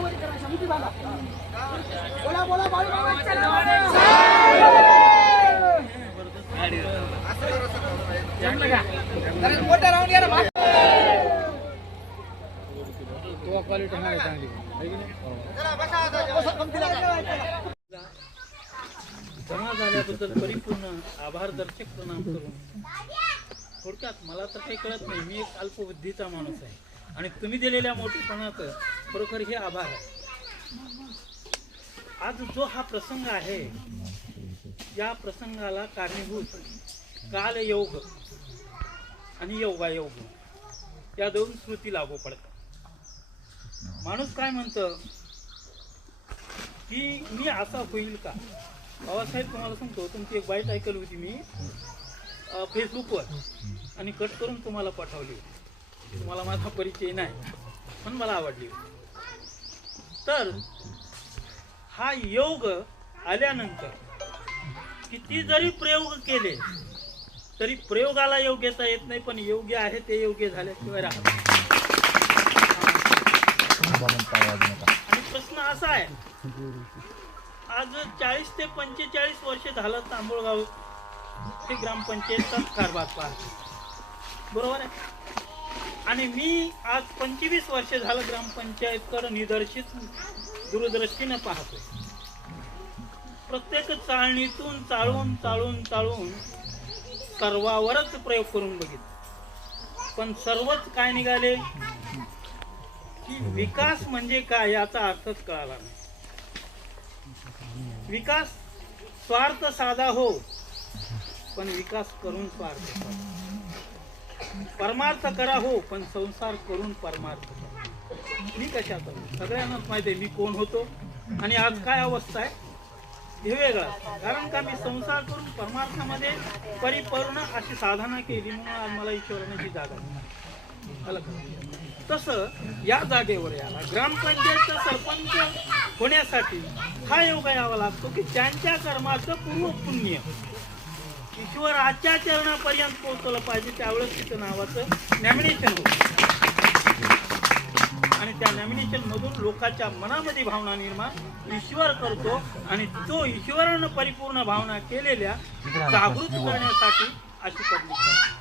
वास्तववादी करा समिती बोला बोला बाळू जमा झाल्याबद्दल परिपूर्ण आभारदर्शक प्रणाम करून थोडक्यात मला तर काही कळत नाही मी एक अल्पबुद्धीचा माणूस आहे. आणि तुम्ही दिलेल्या मोठेपणाचं खरोखर हे आभार आहे. आज जो हा प्रसंग आहे या प्रसंगाला कारणीभूत काल योग आणि योगायोग या दोन स्मृती लागू पडतात. माणूस काय म्हणतं? की मी असा होईल का? बाबासाहेब तुम्हाला सांगतो तुमची एक बाईट ऐकली होती मी फेसबुकवर आणि कट करून तुम्हाला पाठवली. होती मला माझा परिचय नाही पण मला आवडली तर हा योग आल्यानंतर किती जरी प्रयोग केले तरी प्रयोगाला योग्यता येत नाही पण योग्य आहे ते योग्य झाल्याशिवाय राहत आणि प्रश्न असा आहे आज चाळीस ते पंचेचाळीस वर्ष झालं तांबुळगाव हे ग्रामपंचायतचाच कारभार पाहतो. बरोबर आहे? आणि मी आज पंचवीस वर्ष झालं ग्रामपंचायतकडं निदर्शित दूरदृष्टीनं पाहतोय. प्रत्येक चाळणीतून चाळून चाळून चाळून सर्वावरच प्रयोग करून बघितला. पण सर्वच काय निघाले? की विकास म्हणजे काय याचा अर्थच कळाला नाही. विकास स्वार्थ साधा हो पण विकास करून स्वार्थ साधा. परमार्थ करा हो पण संसार करून परमार्थ करा. मी कशा आलो? सगळ्यांनाच माहिती आहे मी कोण होतो? आणि आज काय अवस्था आहे? हे वेगळा कारण का मी संसार करून परमार्थामध्ये परिपूर्ण अशी साधना केली म्हणून आज मला ईश्वराने जागा तसं या जागेवर याला ग्रामपंचायतचा सरपंच होण्यासाठी हा योग यावा लागतो की त्यांच्या कर्माचं पूर्व पुण्य ईश्वराच्या चरणापर्यंत पोहोचवलं पाहिजे त्यावेळेस तिचं नावाचं नॅमिनेशन होतं. आणि त्या नॅमिनेशन मधून लोकांच्या मनामध्ये भावना निर्माण ईश्वर करतो आणि तो ईश्वरानं परिपूर्ण भावना केलेल्या जागृत करण्यासाठी अशी पब्लिक करते